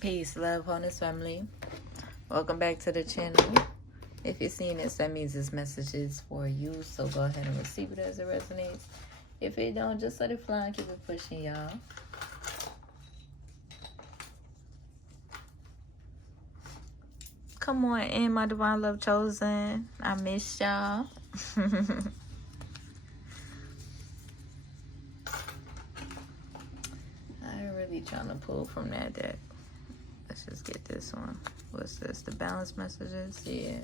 Peace, love, wholeness, family. Welcome back to the channel. If you're seeing this, that means this message is for you. So go ahead and receive it as it resonates. If it don't, just let it fly and keep it pushing, y'all. Come on in, my divine love chosen. I miss y'all. I'm really trying to pull from that deck. Let's just get this one. What's this? The balance messages? Yeah.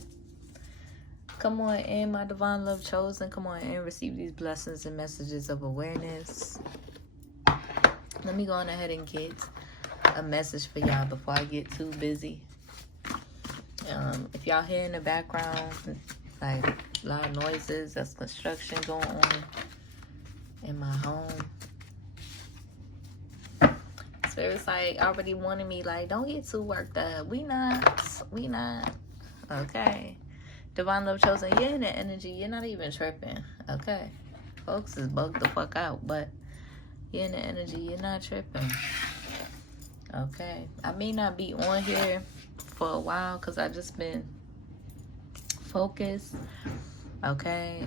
Come on in, my divine love chosen. Come on in, receive these blessings and messages of awareness. Let me go on ahead and get a message for y'all before I get too busy. If y'all hear in the background, like loud noises, that's construction going on in my home. Spirit's like already wanting me, like, don't get too worked up. We not. Okay. Divine love chosen, you're in the energy. You're not even tripping. Okay. Folks is bugged the fuck out, but you're in the energy. You're not tripping. Okay. I may not be on here for a while because I just been focused. Okay.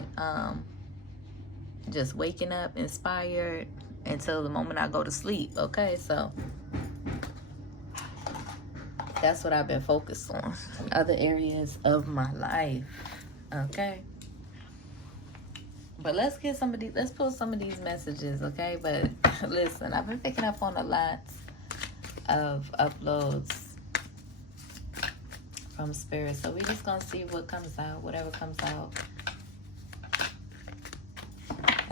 Just waking up inspired until the moment I go to sleep. Okay, so that's what I've been focused on. Other areas of my life. Okay. But let's get some of these, let's pull some of these messages, okay? But listen, I've been picking up on a lot of uploads from Spirit. So we're just gonna see what comes out, whatever comes out.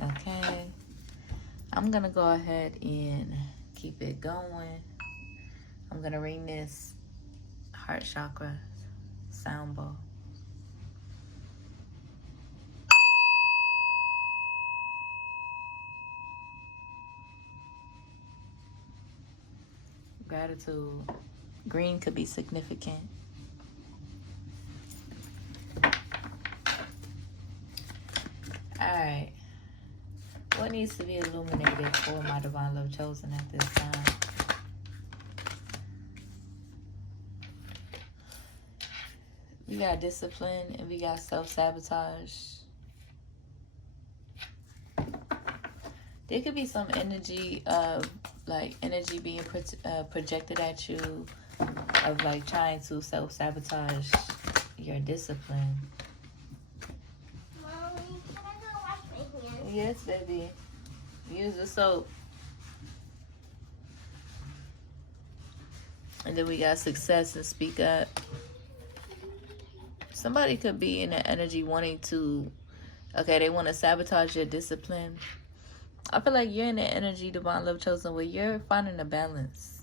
Okay. I'm gonna go ahead and keep it going. I'm gonna ring this heart chakra sound bowl. Gratitude. Green could be significant. Alright. What needs to be illuminated for my divine love chosen at this time? We got discipline and we got self-sabotage. There could be some energy of energy being projected at you of like trying to self-sabotage your discipline. Mommy, can I go wash my hands? Yes, baby. Use the soap. And then we got success and speak up. Somebody could be in the energy wanting to, okay, they want to sabotage your discipline. I feel like you're in the energy, divine love chosen, where you're finding a balance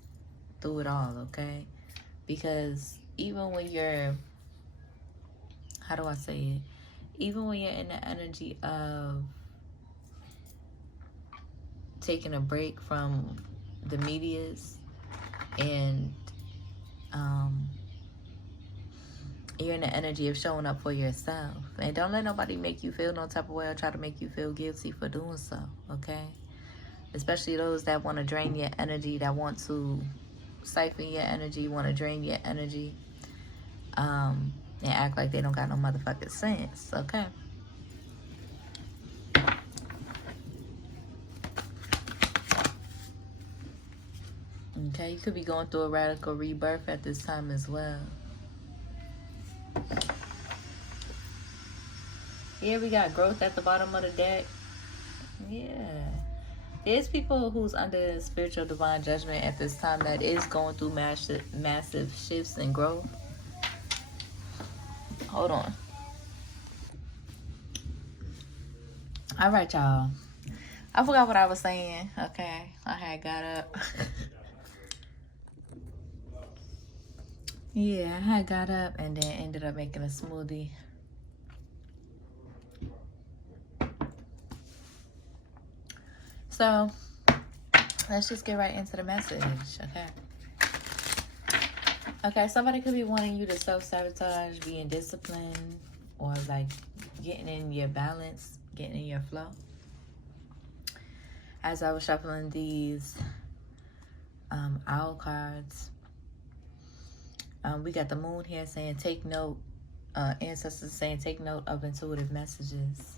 through it all, okay? Because even when you're, how do I say it? Even when you're in the energy of taking a break from the medias and you're in the energy of showing up for yourself. And don't let nobody make you feel no type of way or try to make you feel guilty for doing so, okay? Especially those that want to drain your energy, that want to siphon your energy, want to drain your energy, and act like they don't got no motherfucking sense, okay? Okay, you could be going through a radical rebirth at this time as well. Here we got growth at the bottom of the deck. Yeah. There's people who's under spiritual divine judgment at this time that is going through massive shifts and growth. Hold on. All right, y'all. I forgot what I was saying. Okay. I had got up. Yeah, I had got up and then ended up making a smoothie. So, let's just get right into the message, okay? Okay, somebody could be wanting you to self-sabotage, being disciplined, or like getting in your balance, getting in your flow. As I was shuffling these owl cards, We got the moon here saying take note. Ancestors saying take note of intuitive messages.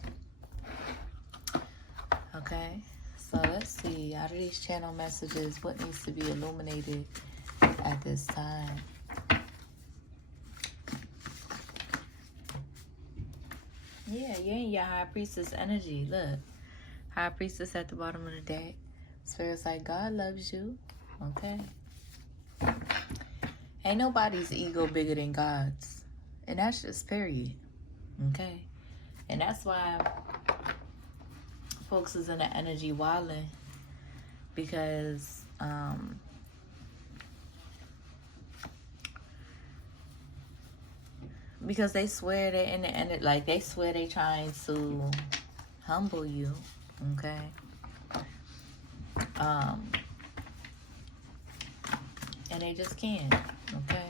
Okay, so let's see. Out of these channel messages, what needs to be illuminated at this time? Yeah, you're in your High Priestess energy. Look, High Priestess at the bottom of the deck. Spirit's like, God loves you. Okay. Ain't nobody's ego bigger than God's. And that's just period. Okay. And that's why folks is in the energy wilding. Because they swear they're in the end, like they swear they trying to humble you. Okay. And they just can't. Okay.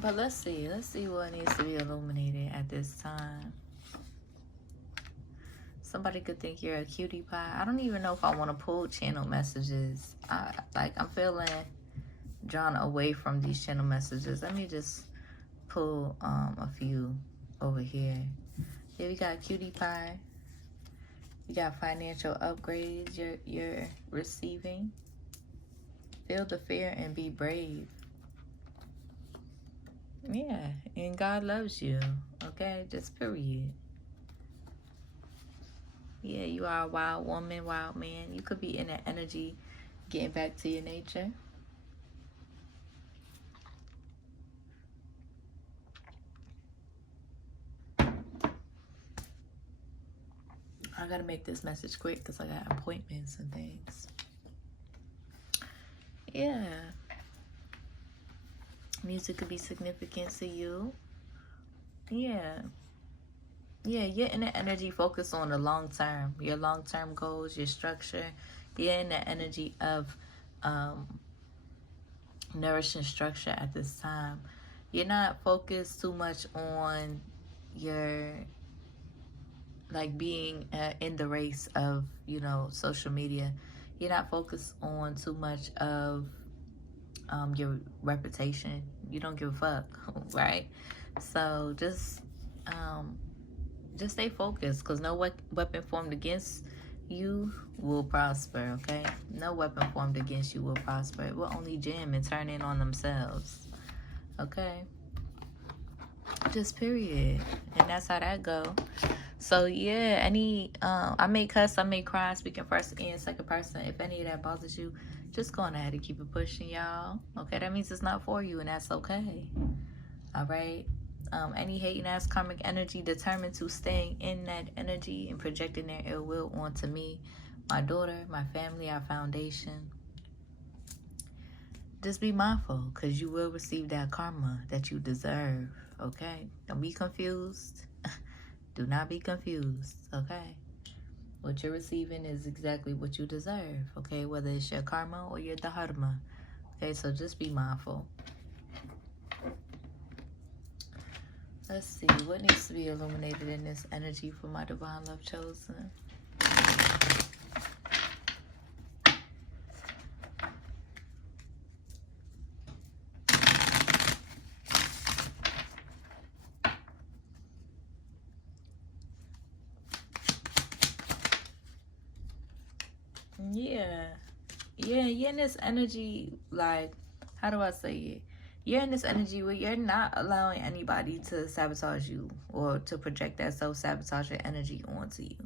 But let's see what needs to be illuminated at this time. Somebody could think you're a cutie pie. I don't even know if I want to pull channel messages. I'm feeling drawn away from these channel messages. Let me just pull a few over here. Here we got cutie pie. We got financial upgrades you're receiving. Feel the fear and be brave. Yeah, and God loves you. Okay, just period. Yeah, you are a wild woman, wild man. You could be in that energy, getting back to your nature. I gotta make this message quick because I got appointments and things. Yeah. Music could be significant to you. Yeah. Yeah, you're in the energy focused on the long term. Your long term goals, your structure. You're in the energy of nourishing structure at this time. You're not focused too much on your being in the race of social media. You're not focused on too much of your reputation. You don't give a fuck, right? So just stay focused, because no weapon formed against you will prosper. Okay, no weapon formed against you will prosper. It will only jam and turn in on themselves. Okay, just period. And that's how that go. So yeah, I may cuss, I may cry, speaking first and second person. If any of that bothers you, just go on ahead and keep it pushing, y'all. Okay, that means it's not for you, and that's okay. All right. Any hating ass karmic energy determined to staying in that energy and projecting their ill will onto me, my daughter, my family, our foundation. Just be mindful, because you will receive that karma that you deserve. Okay, don't be confused. Do not be confused. Okay, what you're receiving is exactly what you deserve. Okay, whether it's your karma or your dharma. Okay, so just be mindful. Let's see, what needs to be illuminated in this energy for my divine love chosen? Yeah, you're in this energy, how do I say it? You're in this energy where you're not allowing anybody to sabotage you or to project that self-sabotage energy onto you.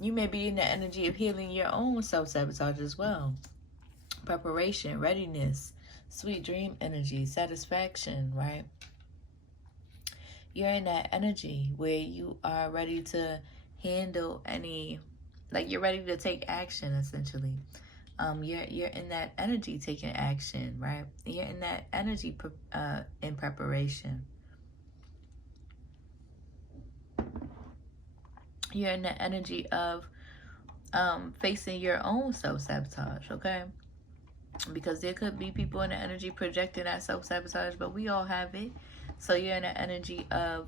You may be in the energy of healing your own self-sabotage as well. Preparation, readiness, sweet dream energy, satisfaction, right? You're in that energy where you are ready to handle you're ready to take action, essentially. You're in that energy taking action, right? You're in that energy in preparation. You're in the energy of facing your own self-sabotage, okay? because there could be people in the energy projecting that self-sabotage, but we all have it. So you're in the energy of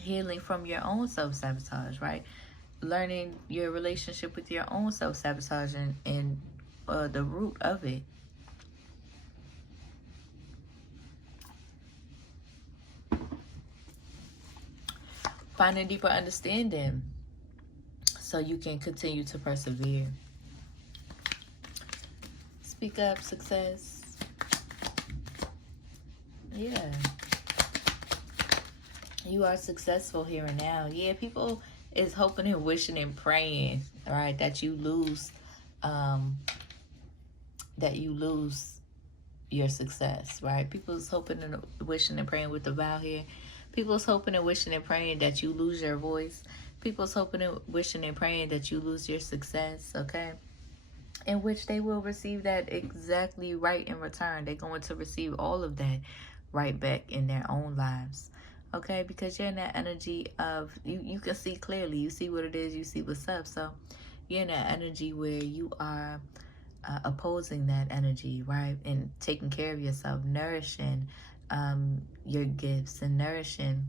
healing from your own self-sabotage, right? Learning your relationship with your own self-sabotage and the root of it. Finding deeper understanding so you can continue to persevere. Speak up, success. Yeah. You are successful here and now. Yeah, people is hoping and wishing and praying, right, that you lose your success, right? People's hoping and wishing and praying with the vow here. People's hoping and wishing and praying that you lose your voice. People's hoping and wishing and praying that you lose your success, okay? In which they will receive that exactly right in return. They're going to receive all of that right back in their own lives, okay? Because you're in that energy of, you can see clearly. You see what it is. You see what's up. So you're in that energy where you are opposing that energy, right? And taking care of yourself, nourishing your gifts and nourishing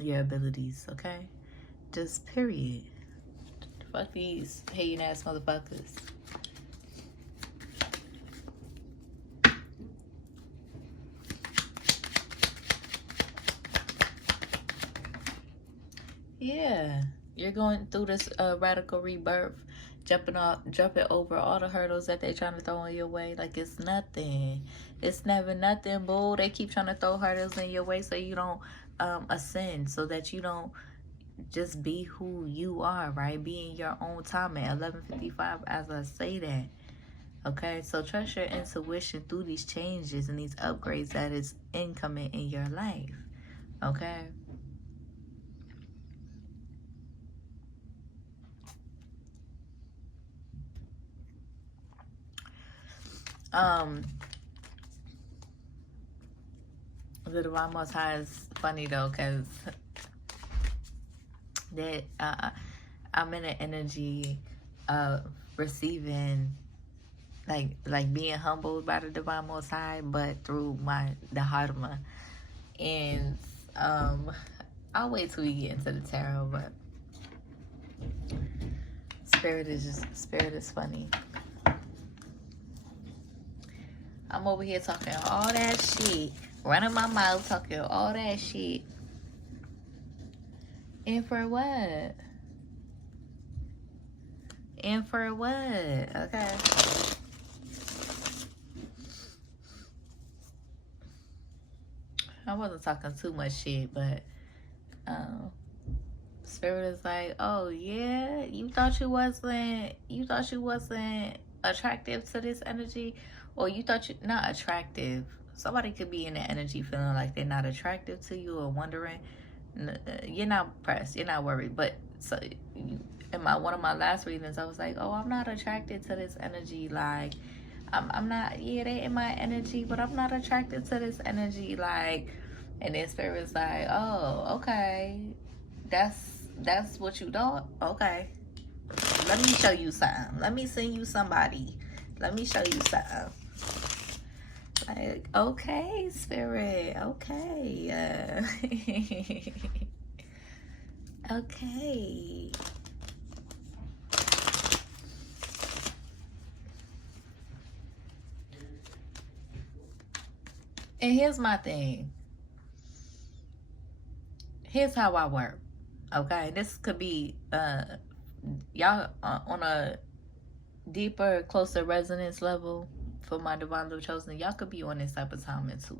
your abilities, okay? Just period. Fuck these hating ass motherfuckers. Yeah, you're going through this radical rebirth, jumping over all the hurdles that they're trying to throw in your way like it's nothing. It's never nothing, boo. They keep trying to throw hurdles in your way so you don't ascend, so that you don't just be who you are, right? Be in your own time at 11:55 as I say that. Okay, so trust your intuition through these changes and these upgrades that is incoming in your life. Okay. The Divine Most High is funny though, because that I'm in an energy of receiving, like being humbled by the Divine Most High, but through the Dharma. And I'll wait till we get into the tarot, but spirit is funny. I'm over here talking all that shit, running my mouth, talking all that shit. And for what? And for what? Okay. I wasn't talking too much shit, but spirit is like, oh yeah, you thought you wasn't attractive to this energy, or you thought you not attractive. Somebody could be in the energy feeling like they're not attractive to you or wondering. You're not pressed, you're not worried. But so in one of my last readings, I was like, oh, I'm not attracted to this energy. Like I'm not, yeah, they in my energy, but I'm not attracted to this energy. Like, and then spirit's like, oh, okay, that's what you thought. Okay, let me show you something. Let me send you somebody. Let me show you something. Like, okay, spirit, okay, okay. And here's my thing. Here's how I work. Okay, this could be y'all on a deeper, closer resonance level for my divine love chosen. Y'all could be on this type of timing too.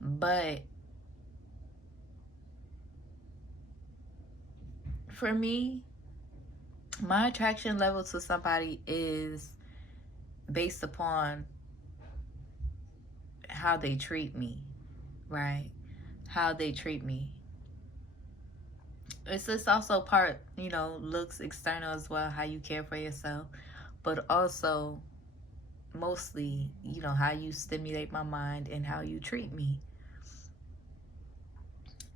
But for me, my attraction level to somebody is based upon how they treat me, right? How they treat me. It's just also part, looks external as well, how you care for yourself, but also mostly, how you stimulate my mind and how you treat me.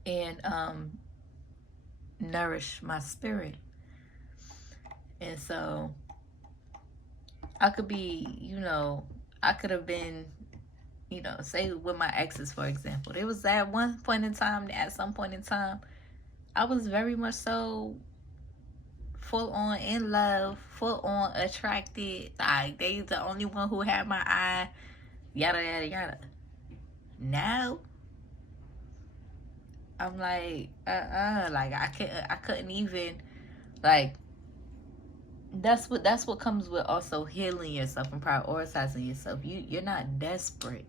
And nourish my spirit. And so I could be, I could have been, say with my exes, for example. There was at one point in time, at some point in time, I was very much so full on in love, full on attracted. Like, they the only one who had my eye, yada, yada, yada. Now, I'm like, like I couldn't even, like, that's what comes with also healing yourself and prioritizing yourself. You're not desperate,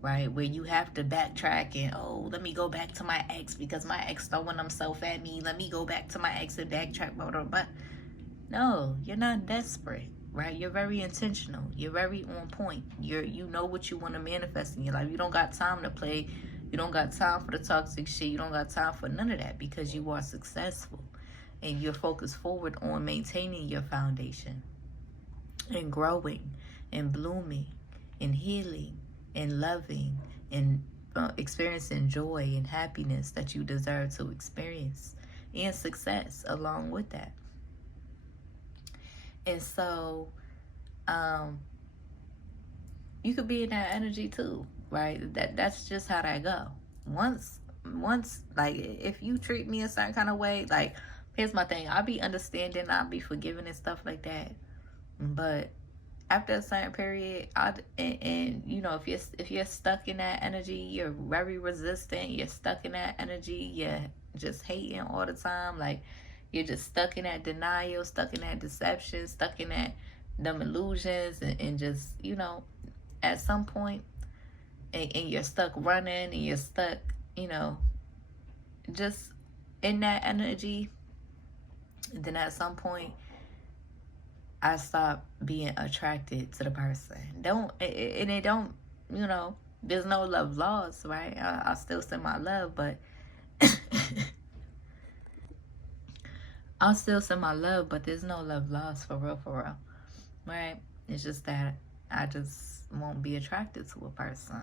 right? Where you have to backtrack and, oh, let me go back to my ex because my ex throwing himself at me. Let me go back to my ex and backtrack. But no, you're not desperate, right? You're very intentional. You're very on point. You know what you want to manifest in your life. You don't got time to play. You don't got time for the toxic shit. You don't got time for none of that because you are successful. And you're focused forward on maintaining your foundation and growing and blooming and healing and loving and experiencing joy and happiness that you deserve to experience and success along with that. And so you could be in that energy too, right? That's just how that go. Once like, if you treat me a certain kind of way, like, here's my thing, I'll be understanding, I'll be forgiving and stuff like that. But after a certain period, if you're stuck in that energy, you're very resistant, you're stuck in that energy, you're just hating all the time, like, you're just stuck in that denial, stuck in that deception, stuck in that them illusions, and just, at some point, and you're stuck running, and you're stuck, just in that energy, then at some point, I stopped being attracted to the person. There's no love lost, right? I still send my love, but I'll still send my love, but there's no love lost, for real, right? It's just that I just won't be attracted to a person.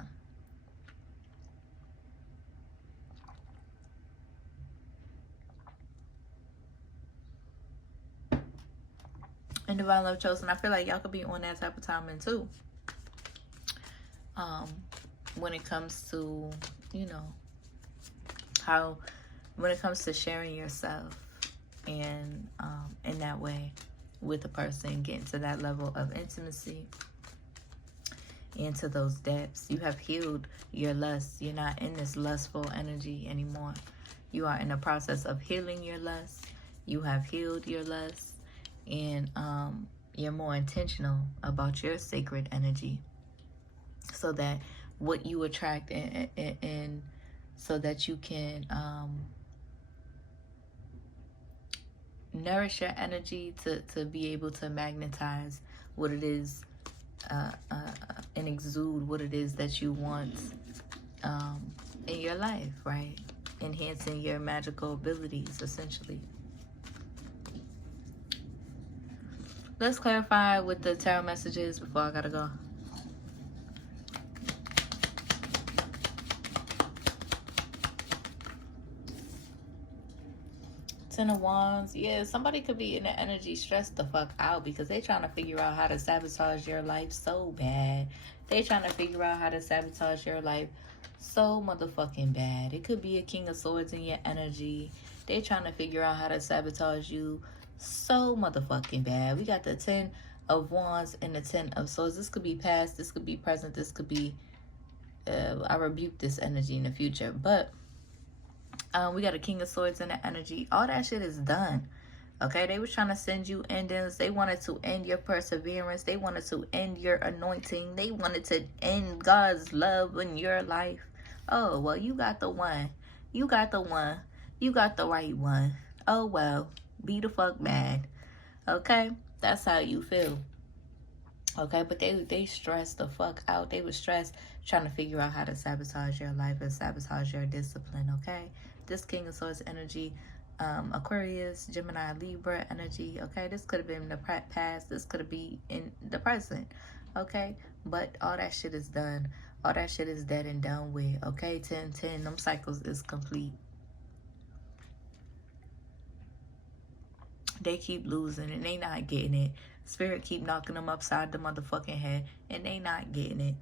And Divine Love Chosen, I feel like y'all could be on that type of timing too. When it comes to, when it comes to sharing yourself and in that way with a person, getting to that level of intimacy and to those depths. You have healed your lust. You're not in this lustful energy anymore. You are in the process of healing your lust. You have healed your lust. And you're more intentional about your sacred energy, so that what you attract and so that you can nourish your energy to be able to magnetize what it is and exude what it is that you want in your life, right? Enhancing your magical abilities, essentially. Let's clarify with the tarot messages before I gotta go. Ten of Wands. Yeah, somebody could be in the energy stressed the fuck out because they trying to figure out how to sabotage your life so bad. They trying to figure out how to sabotage your life so motherfucking bad. It could be a King of Swords in your energy. They trying to figure out how to sabotage you so motherfucking bad. We got the 10 of Wands and the 10 of Swords. This could be past, this could be present, this could be I rebuke this energy in the future. But we got a King of Swords in the energy. All that shit is done. Okay, they was trying to send you endings. They wanted to end your perseverance. They wanted to end your anointing. They wanted to end God's love in your life. Oh, well, you got the one. You got the one. You got the right one. Oh, well. Be the fuck mad. Okay? That's how you feel. Okay? But they stressed the fuck out. They were stressed trying to figure out how to sabotage your life and sabotage your discipline. Okay? This King of Swords energy, Aquarius, Gemini, Libra energy. Okay? This could have been in the past. This could have been in the present. Okay? But all that shit is done. All that shit is dead and done with. Okay? 10-10. Them cycles is complete. They keep losing and they not getting it. Spirit keep knocking them upside the motherfucking head, and they not getting it.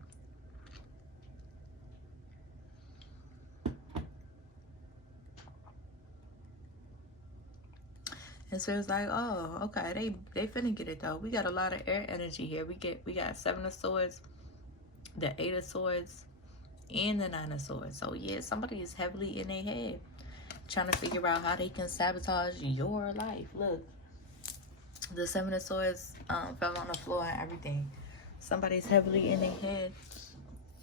And so it's like, oh, okay, they finna get it though. We got a lot of air energy here. We got 7 of Swords, the 8 of Swords, and the 9 of Swords. So yeah, somebody is heavily in their head, trying to figure out how they can sabotage your life. Look, the 7 of Swords fell on the floor and everything. Somebody's heavily in their head,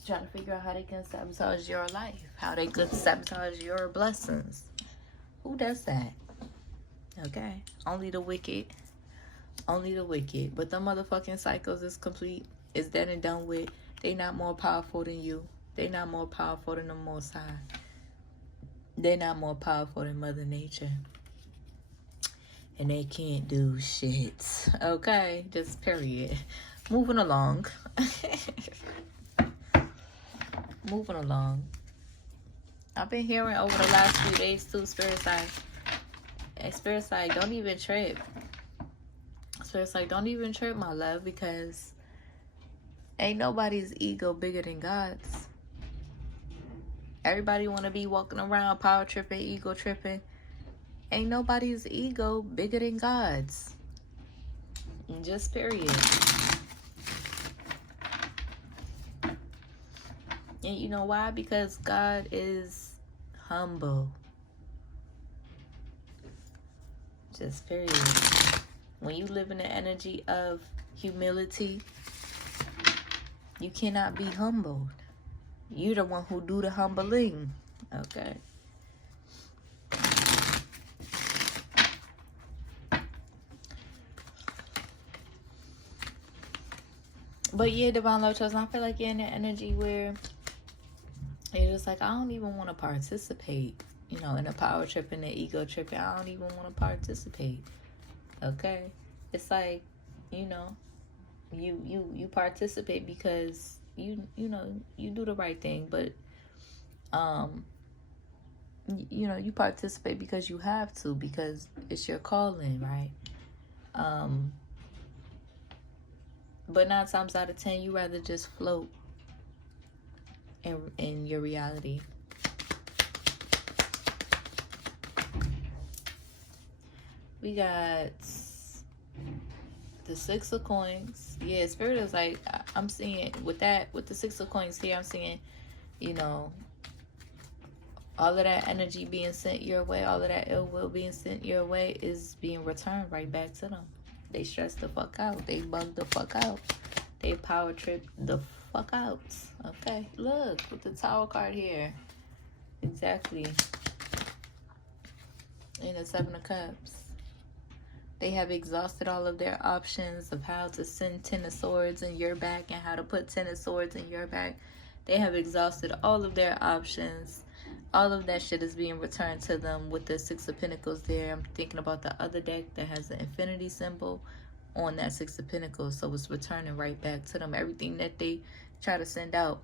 trying to figure out how they can sabotage your life, how they could sabotage your blessings. Who does that? Okay, only the wicked. Only the wicked. But the motherfucking cycles is complete. It's dead and done with. They not more powerful than you. They not more powerful than the Most High. They're not more powerful than Mother Nature. And they can't do shit. Okay, just period. Moving along. Moving along. I've been hearing over the last few days too, Spirit side. And Spirit side, don't even trip. Spirit's like, don't even trip, my love, because ain't nobody's ego bigger than God's. Everybody want to be walking around power tripping, ego tripping. Ain't nobody's ego bigger than God's. Just period. And you know why? Because God is humble. Just period. When you live in the energy of humility, you cannot be humbled. You're the one who do the humbling. Okay. But yeah, Divine Love Chosen, I feel like you're in the energy where you're just like, I don't even want to participate, you know, in the power trip and the ego trip. I don't even want to participate. Okay? It's like, you know, you participate because you know, you do the right thing, but you know, you participate because you have to, because it's your calling, right? But 9 times out of 10, you rather just float in your reality. We got the 6 of Coins. Yeah, Spirit is like, I'm seeing with the 6 of Coins here, I'm seeing, you know, all of that energy being sent your way, all of that ill will being sent your way is being returned right back to them. They stress the fuck out. They bug the fuck out. They power trip the fuck out. Okay, look with the Tower card here. Exactly. And the 7 of Cups. They have exhausted all of their options of how to send 10 of Swords in your back and how to put 10 of Swords in your back. They have exhausted all of their options. All of that shit is being returned to them with the 6 of Pentacles there. I'm thinking about the other deck that has the infinity symbol on that 6 of Pentacles. So it's returning right back to them. Everything that they try to send out.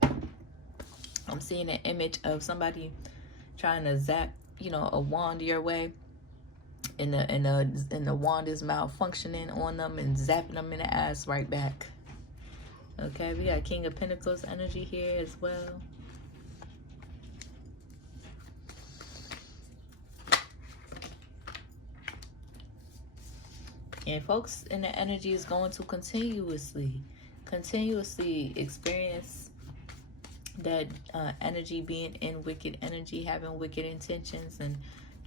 I'm seeing an image of somebody trying to zap, you know, a wand your way. And the wand is malfunctioning on them and zapping them in the ass right back. Okay, we got King of Pentacles energy here as well. And folks in the energy is going to continuously experience that energy, being in wicked energy, having wicked intentions and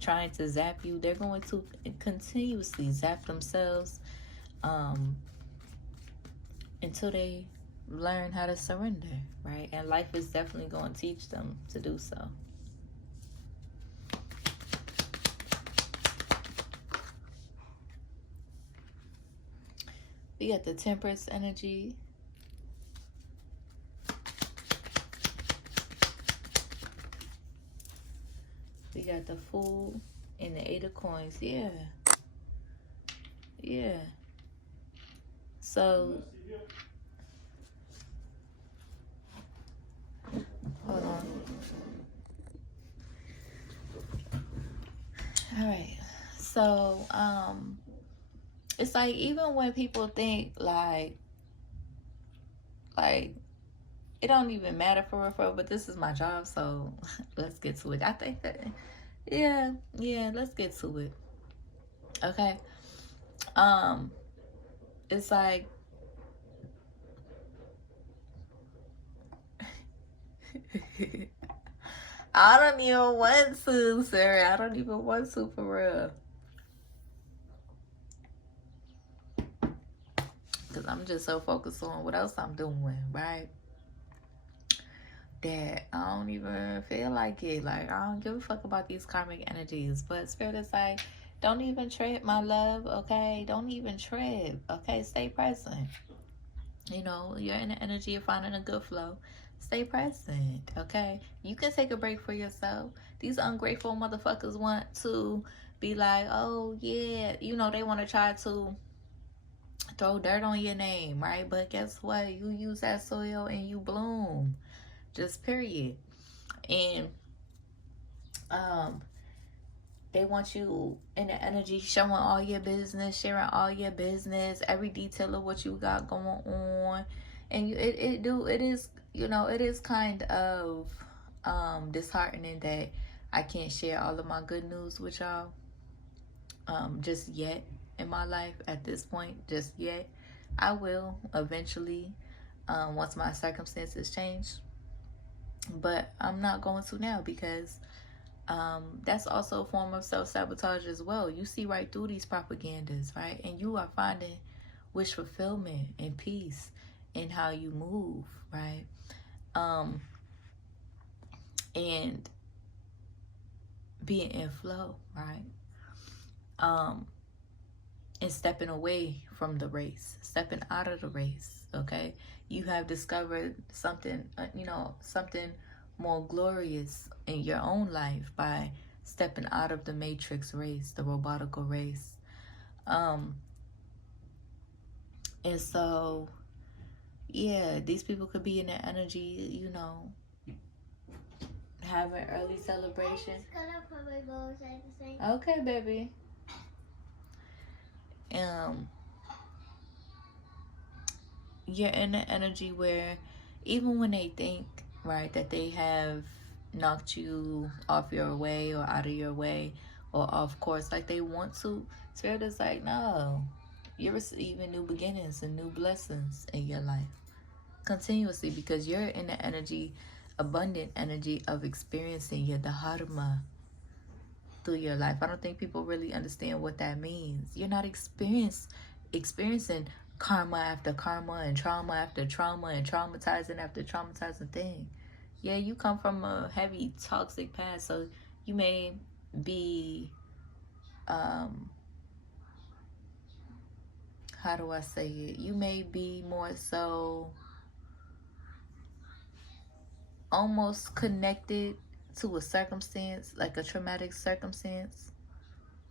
trying to zap you. They're going to continuously zap themselves until they learn how to surrender, right? And life is definitely going to teach them to do so. We got the Temperance energy. We got the Fool and the 8 of Coins. Yeah. Yeah. So, hold on. All right. So, it's like, even when people think like it don't even matter for real, but this is my job, so let's get to it. I think that, yeah, let's get to it. Okay. It's like, I don't even want to, sir. I don't even want to, for real. Because I'm just so focused on what else I'm doing, right? That I don't even feel like it. Like, I don't give a fuck about these karmic energies. But Spirit is like, don't even tread, my love, okay? Don't even tread, okay? Stay present. You know, you're in the energy of finding a good flow. Stay present, okay? You can take a break for yourself. These ungrateful motherfuckers want to be like, oh, yeah. You know, they want to try to throw dirt on your name, right? But guess what? You use that soil and you bloom. Just period. And they want you in the energy showing all your business, sharing all your business, every detail of what you got going on. And it is, you know, it is kind of disheartening that I can't share all of my good news with y'all just yet in my life at this point, just yet. I will eventually, once my circumstances change, but I'm not going to now, because that's also a form of self-sabotage as well. You see right through these propagandas, right? And you are finding wish fulfillment and peace in how you move, right? And being in flow, right? And stepping away from the race, stepping out of the race, okay? You have discovered something, something more glorious in your own life by stepping out of the matrix race, the robotical race. And so, yeah, these people could be in the energy, you know, having early celebration. Okay, baby. You're in an energy where even when they think, right, that they have knocked you off your way or out of your way or off course like they want to, Spirit is like, no, you're receiving new beginnings and new blessings in your life continuously, because you're in the energy, abundant energy of experiencing your dharma through your life. I don't think people really understand what that means. You're not experiencing karma after karma and trauma after trauma and traumatizing after traumatizing thing. Yeah, you come from a heavy toxic past, so you may be how do I say it? You may be more so almost connected to a circumstance, like a traumatic circumstance,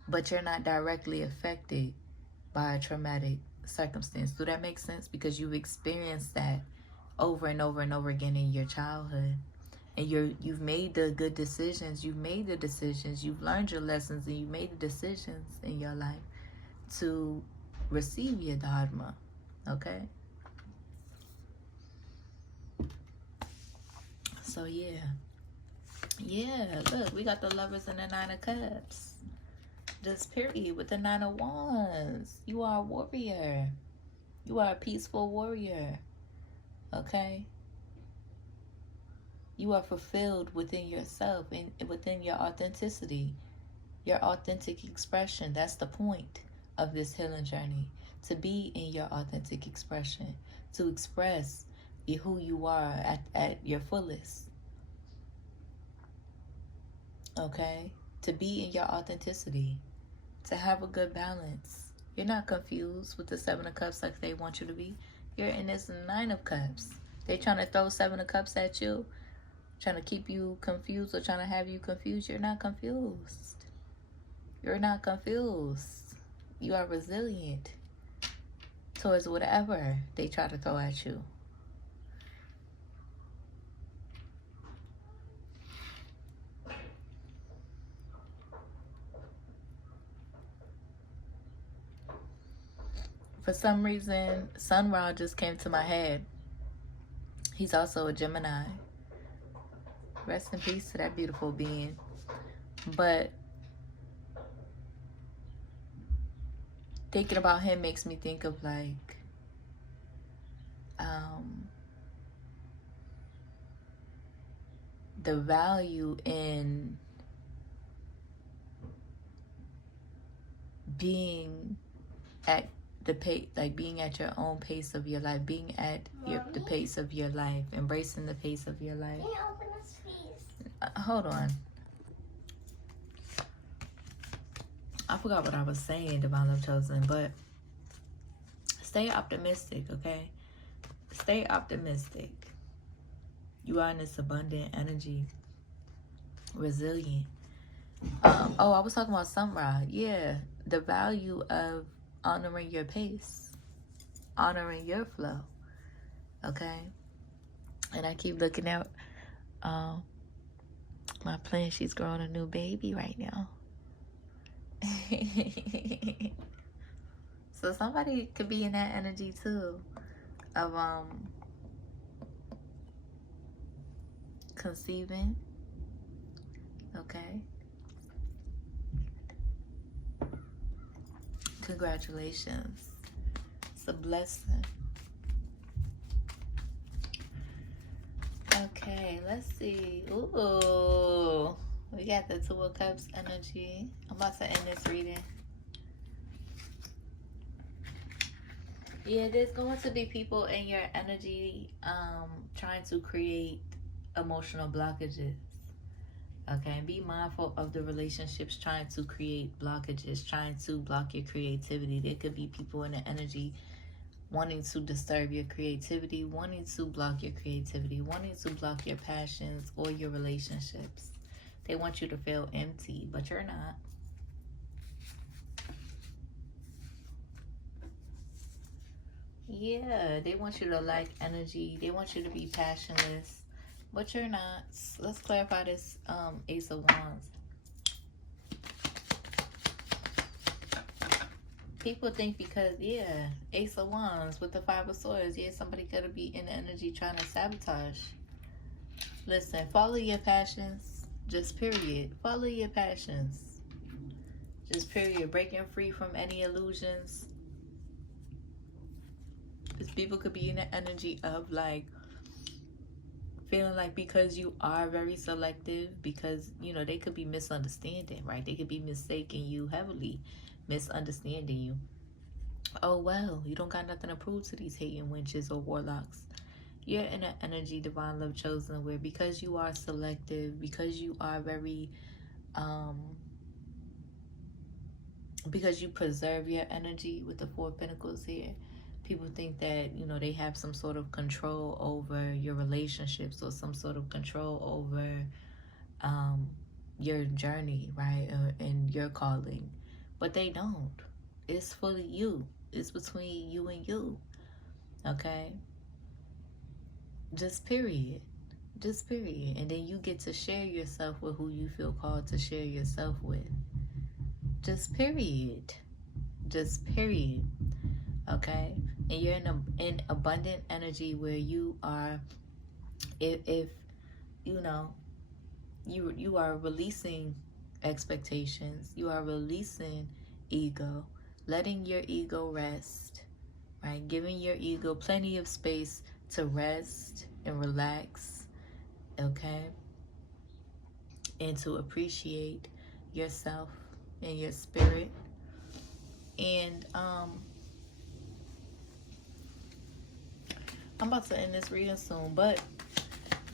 but you're not directly affected by a traumatic circumstance. Do that make sense? Because you've experienced that over and over and over again in your childhood, and you've made the good decisions, you've made the decisions, you've learned your lessons, and you've made the decisions in your life to receive your dharma. Okay, so yeah, look, we got the Lovers and the Nine of Cups. Just period. With the Nine of Wands, you are a warrior. You are a peaceful warrior. Okay? You are fulfilled within yourself and within your authenticity, your authentic expression. That's the point of this healing journey. To be in your authentic expression. To express who you are at your fullest. Okay? To be in your authenticity. To have a good balance. You're not confused with the Seven of Cups like they want you to be. You're in this Nine of Cups. They're trying to throw Seven of Cups at you, trying to keep you confused or trying to have you confused. You're not confused. You're not confused. You are resilient towards whatever they try to throw at you. For some reason, Sun Ra just came to my head. He's also a Gemini. Rest in peace to that beautiful being. But thinking about him makes me think of like the value in being at the pace, like being at your own pace of your life, being at the pace of your life, embracing the pace of your life. Can you open this, please? Hold on. I forgot what I was saying, Divine Love Chosen, but stay optimistic, okay? Stay optimistic. You are in this abundant energy, resilient. Oh, I was talking about sunrise. Yeah, the value of honoring your pace, honoring your flow, okay? And I keep looking at my plant. She's growing a new baby right now. So somebody could be in that energy too of conceiving, okay? Congratulations. It's a blessing. Okay, let's see. Ooh, we got the Two of Cups energy. I'm about to end this reading. Yeah, there's going to be people in your energy trying to create emotional blockages. Okay, be mindful of the relationships trying to create blockages, trying to block your creativity. There could be people in the energy wanting to disturb your creativity, wanting to block your creativity, wanting to block your passions or your relationships. They want you to feel empty, but you're not. Yeah, they want you to lack energy. They want you to be passionless, but you're not. Let's clarify this Ace of Wands. People think because, yeah, Ace of Wands with the Five of Swords, yeah, somebody could be in the energy trying to sabotage. Listen, follow your passions. Just period. Follow your passions. Just period. Breaking free from any illusions. Because people could be in the energy of like feeling like because you are very selective, because, you know, they could be misunderstanding, right? They could be mistaking you heavily, misunderstanding you. Oh, well, you don't got nothing to prove to these hating witches or warlocks. You're in an energy, Divine Love Chosen, where because you are selective, because you are very, because you preserve your energy with the Four of Pentacles here, people think that, you know, they have some sort of control over your relationships or some sort of control over your journey, right? And your calling. But they don't. It's fully you. It's between you and you. Okay? Just period. Just period. And then you get to share yourself with who you feel called to share yourself with. Just period. Just period. Okay? And you're in abundant energy where you are, if you know, you are releasing expectations, you are releasing ego, letting your ego rest, right? Giving your ego plenty of space to rest and relax, okay? And to appreciate yourself and your spirit. And I'm about to end this reading soon, but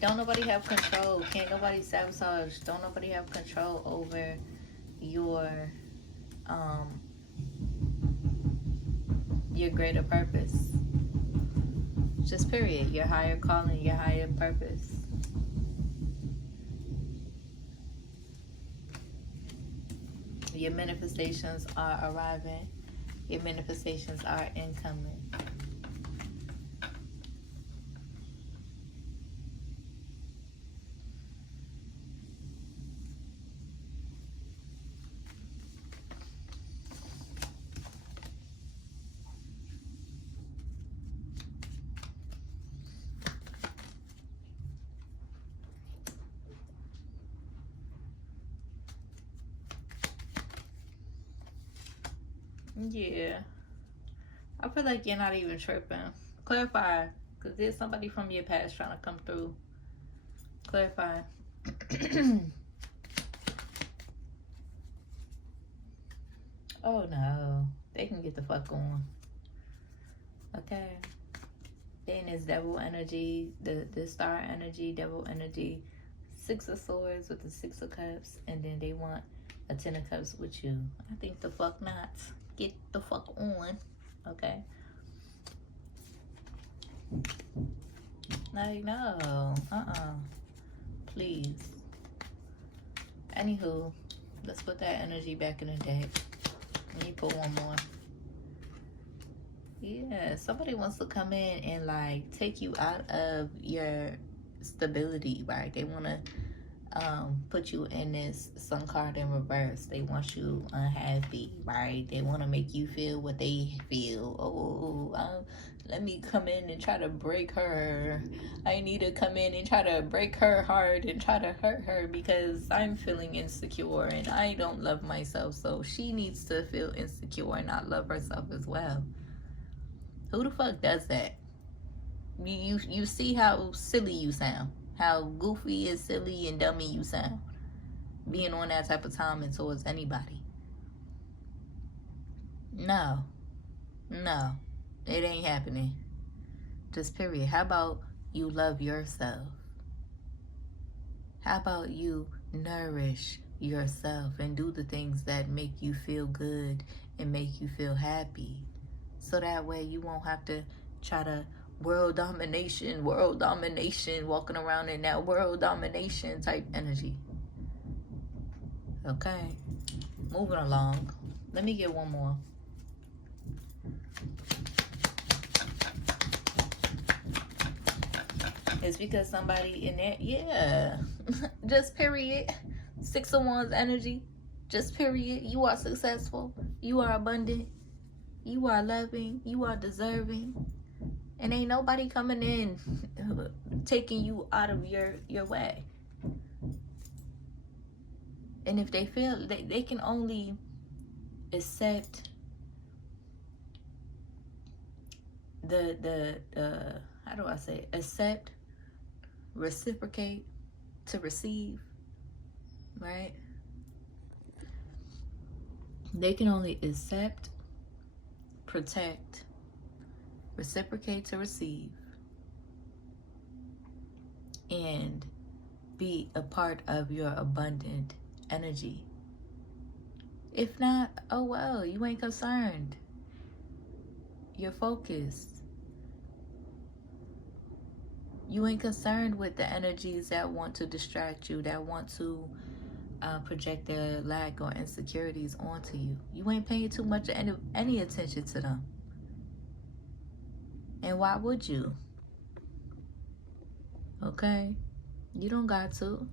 don't nobody have control. Can't nobody sabotage. Don't nobody have control over your greater purpose. Just period. Your higher calling, your higher purpose. Your manifestations are arriving. Your manifestations are incoming. Yeah. I feel like you're not even tripping. Clarify. Because there's somebody from your past trying to come through. Clarify. Oh no. They can get the fuck on. Okay. Then it's devil energy, the star energy, devil energy, 6 of swords with the 6 of cups, and then they want a 10 of cups with you. I think the fuck not. Get the fuck on. Okay. Like, no. Please. Anywho, let's put that energy back in the deck. Let me put one more. Yeah, somebody wants to come in and like take you out of your stability, right? They want to put you in this sun card in reverse. They want you unhappy, right? They want to make you feel what they feel. Let me come in and try to break her. I need to come in and try to break her heart and try to hurt her because I'm feeling insecure and I don't love myself. So she needs to feel insecure and not love herself as well. Who the fuck does that? You see how silly you sound. How goofy and silly and dummy you sound. Being on that type of timing towards anybody. No. It ain't happening. Just period. How about you love yourself? How about you nourish yourself and do the things that make you feel good and make you feel happy? So that way you won't have to try to world domination, walking around in that world domination type energy. Okay. Moving along. Let me get one more. It's because somebody in there, yeah. Just period. 6 of Wands energy. Just period. You are successful. You are abundant. You are loving. You are deserving. And ain't nobody coming in taking you out of your way. And if they feel they can only accept the how do I say it? Accept, reciprocate, to receive, right? They can only accept, protect, reciprocate to receive, and be a part of your abundant energy. If not, oh well, you ain't concerned. You're focused. You ain't concerned with the energies that want to distract you, that want to project their lack or insecurities onto you. You ain't paying too much any attention to them. And why would you? Okay? You don't got to.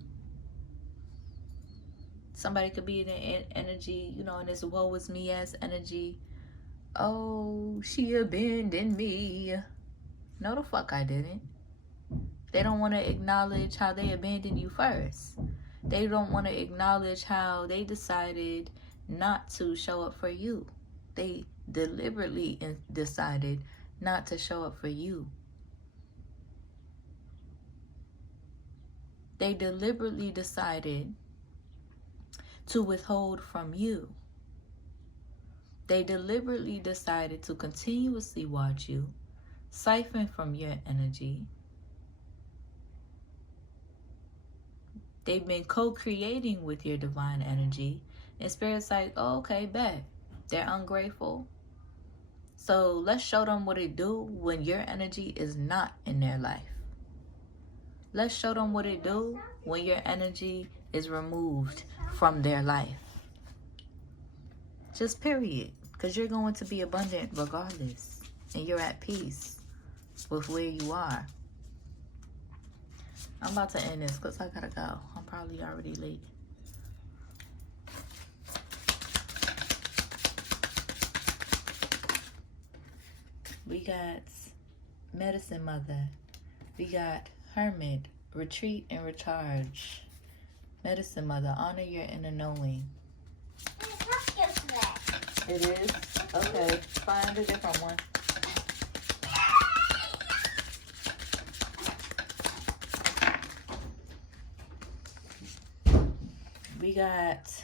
Somebody could be in an energy, in this woe is me ass energy. Oh, she abandoned me. No, the fuck I didn't. They don't want to acknowledge how they abandoned you first. They don't want to acknowledge how they decided not to show up for you. They deliberately decided not to show up for you. They deliberately decided to withhold from you. They deliberately decided to continuously watch you, siphon from your energy. They've been co-creating with your divine energy. And Spirit's like, oh, okay, bet. They're ungrateful. So let's show them what it do when your energy is not in their life. Let's show them what it do when your energy is removed from their life. Just period. Because you're going to be abundant regardless. And you're at peace with where you are. I'm about to end this because I gotta go. I'm probably already late. We got Medicine Mother. We got Hermit, Retreat and Recharge. Medicine Mother, honor your inner knowing. It's not just that. It is. Okay, find a different one. We got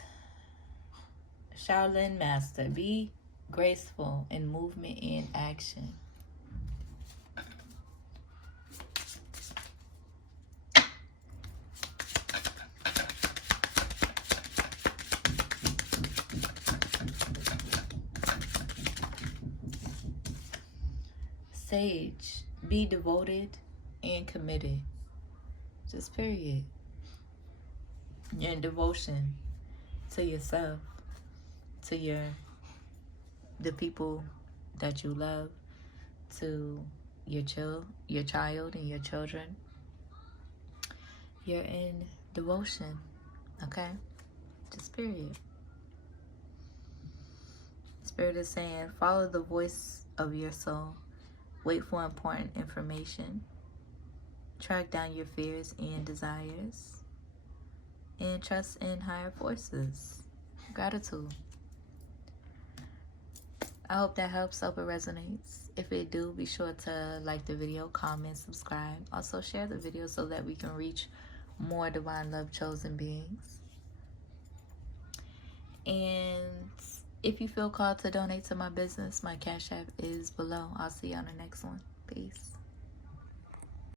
Shaolin Master. Be graceful in movement and action. Sage. Be devoted and committed. Just period. And devotion to yourself, to the people that you love, to your child and your children. You're in devotion, okay? Just period. Spirit is saying, follow the voice of your soul. Wait for important information. Track down your fears and desires. And trust in higher forces. Gratitude. I hope that helps. Hope it resonates. If it do, be sure to like the video, comment, subscribe. Also share the video so that we can reach more divine love chosen beings. And if you feel called to donate to my business, my Cash App is below. I'll see you on the next one. Peace.